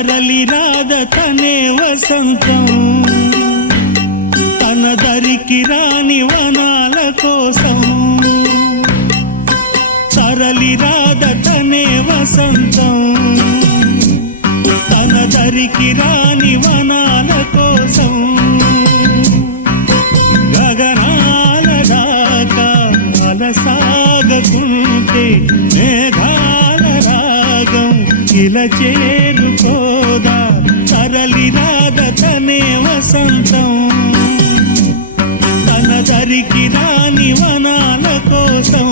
తరలి రాద తనే వసంతం తన దరికి రాని వనాల కోసం తరలి రాద తనే వసంతం తన దరికి రాని వనాల కోసం గగనాల దాకా అలసాగకుంటే మేఘాల రాగం ఇలా చేరుకోదా తరలి రాద తనే వసంతం తన దరికి రాని వనాల కోసం